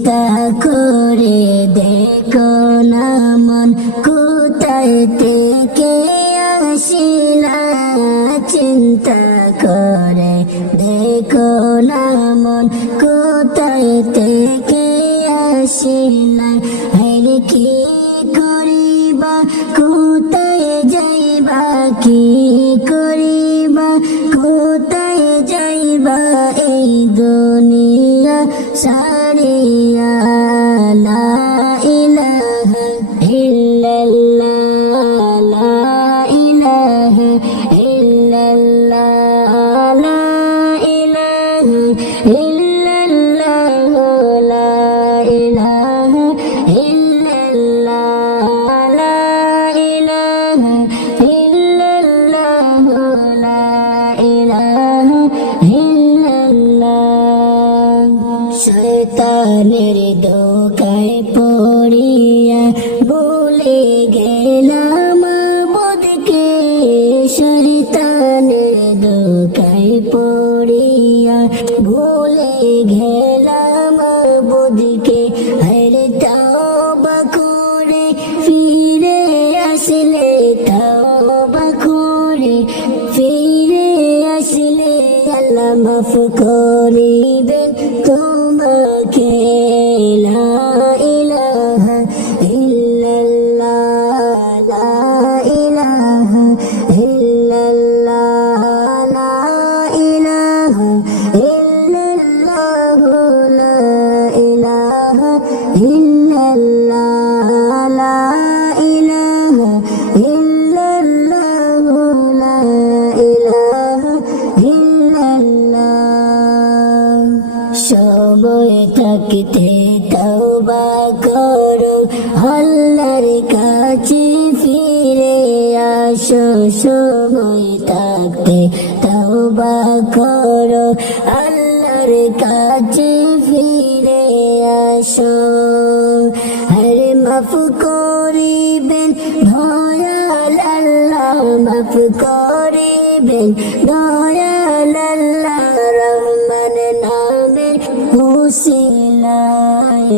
চিন্তা করে দেখো না মন, কোথায় থেকে আসিলা? চিন্তা করে দেখো না মন, কোথায় থেকে আসিলা? হেরে কি করিবা? কোথায় যাইবা কি দুনিয়া সারিয়া শয়তানের দোকায় পড়িয়া বলে গেলাম বোধকে শয়তানের দোকায় পড়িয়া ভুলে গেলাম বোধকে হরে তাওবা করে ফিরে আসলে, তাওবা করে ফিরে আসলে, আল্লাহ মাফ সময় থাকতে তওবা করো, আল্লাহর কাছে ফিরে আসো সময় থাকতে তওবা করো, আল্লাহর কাছে ফিরে আসো। হরে মাফ করিবেন ভয়াল আল্লাহ মাফ করিবেন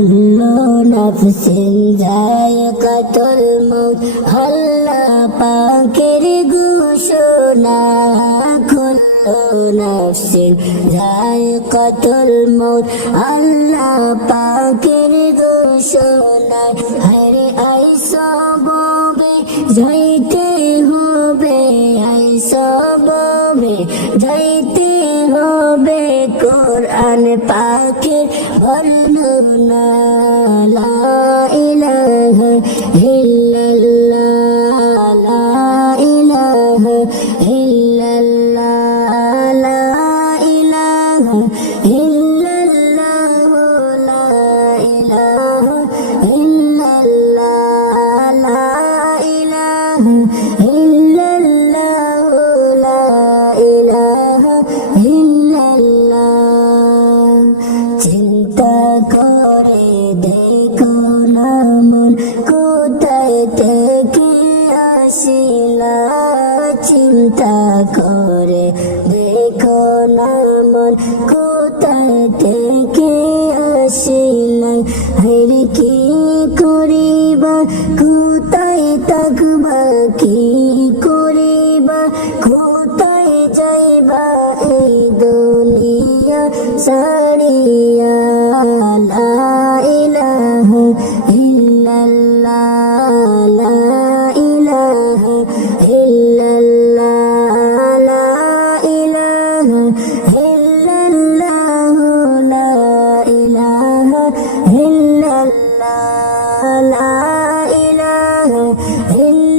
كل نفس ذائقة الموت الله পাকের ঘোষণা كل نفس ذائقة الموت الله পাকের ঘোষণা হর আইসববে যাইতে হবে আইসববে যাইতে হবে কোরআন পা পাকের বর্ণনা লা ইলাহা ইল্লাল্লাহ লা ইলাহা ইল্লাল্লাহ লা ইলাহা ইল্লাল্লাহ লা ইলাহা ইল্লাল্লাহ লা ইলাহা জীবন কোথায় থেকে আসিলাম? হের কি করিবা? কোথায় কি করিবা? কোথায় যাইবা? এই দুনিয়া সারিয়া লা ইলাহা ইল্লাল্লাহ, লা ইলাহা Oh.